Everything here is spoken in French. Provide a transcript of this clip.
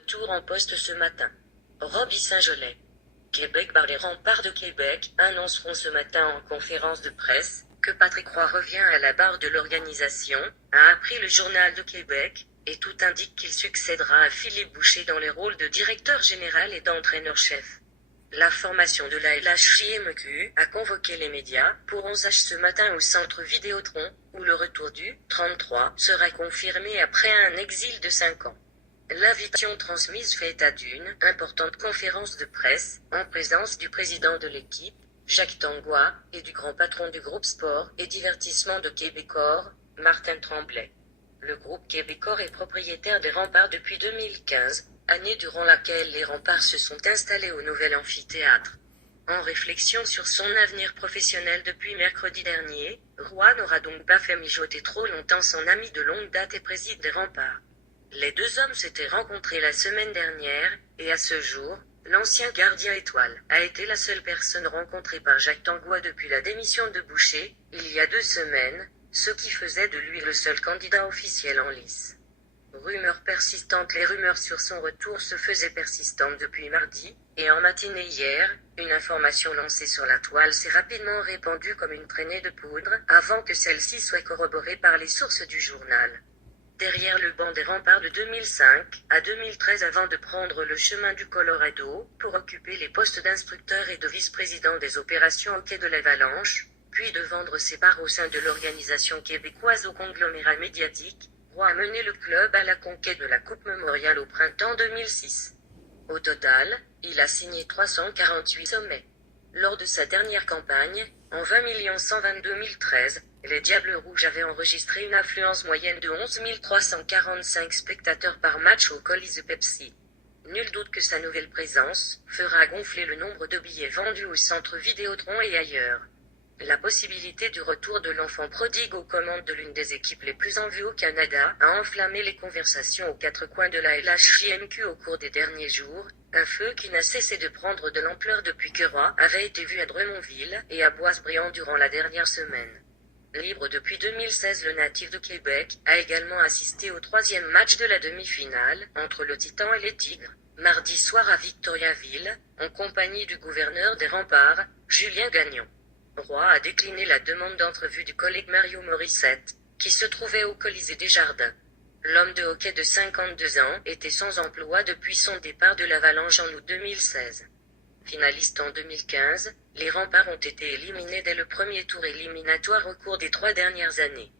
retour en poste ce matin. Roby Saint-Gelais. Québec par les remparts de Québec annonceront ce matin en conférence de presse que Patrick Roy revient à la barre de l'organisation, a appris le Journal de Québec, et tout indique qu'il succédera à Philippe Boucher dans les rôles de directeur général et d'entraîneur-chef. La formation de la LHJMQ a convoqué les médias pour 11h ce matin au centre Vidéotron, où le retour du 33 sera confirmé après un exil de 5 ans. L'invitation transmise fait état d'une importante conférence de presse, en présence du président de l'équipe, Jacques Tangois, et du grand patron du groupe Sport et Divertissement de Québecor, Martin Tremblay. Le groupe Québecor est propriétaire des remparts depuis 2015, année durant laquelle les remparts se sont installés au nouvel amphithéâtre. En réflexion sur son avenir professionnel depuis mercredi dernier, Roy n'aura donc pas fait mijoter trop longtemps son ami de longue date et préside des remparts. Les deux hommes s'étaient rencontrés la semaine dernière, et à ce jour, l'ancien gardien étoile a été la seule personne rencontrée par Jacques Tangois depuis la démission de Boucher, il y a 2 semaines, ce qui faisait de lui le seul candidat officiel en lice. Rumeurs persistantes. Les rumeurs sur son retour se faisaient persistantes depuis mardi, et en matinée hier, une information lancée sur la toile s'est rapidement répandue comme une traînée de poudre, avant que celle-ci soit corroborée par les sources du journal. Derrière le banc des remparts de 2005 à 2013 avant de prendre le chemin du Colorado, pour occuper les postes d'instructeur et de vice-président des opérations au quai de l'Avalanche, puis de vendre ses parts au sein de l'organisation québécoise au conglomérat médiatique, Roy a mené le club à la conquête de la Coupe Memorial au printemps 2006. Au total, il a signé 348 sommets. Lors de sa dernière campagne, en 20 122 013, les Diables Rouges avaient enregistré une affluence moyenne de 11 345 spectateurs par match au Colisée Pepsi. Nul doute que sa nouvelle présence fera gonfler le nombre de billets vendus au centre Vidéotron et ailleurs. La possibilité du retour de l'enfant prodigue aux commandes de l'une des équipes les plus en vue au Canada a enflammé les conversations aux 4 coins de la LHJMQ au cours des derniers jours, un feu qui n'a cessé de prendre de l'ampleur depuis que Roy avait été vu à Drummondville et à Boisbriand durant la dernière semaine. Libre depuis 2016, le natif de Québec a également assisté au 3e match de la demi-finale, entre le Titan et les Tigres, mardi soir à Victoriaville, en compagnie du gouverneur des Remparts, Julien Gagnon. Roy a décliné la demande d'entrevue du collègue Mario Morissette, qui se trouvait au Colisée des Jardins. L'homme de hockey de 52 ans était sans emploi depuis son départ de l'Avalanche en août 2016. Finaliste en 2015, les Remparts ont été éliminés dès le premier tour éliminatoire au cours des 3 dernières années.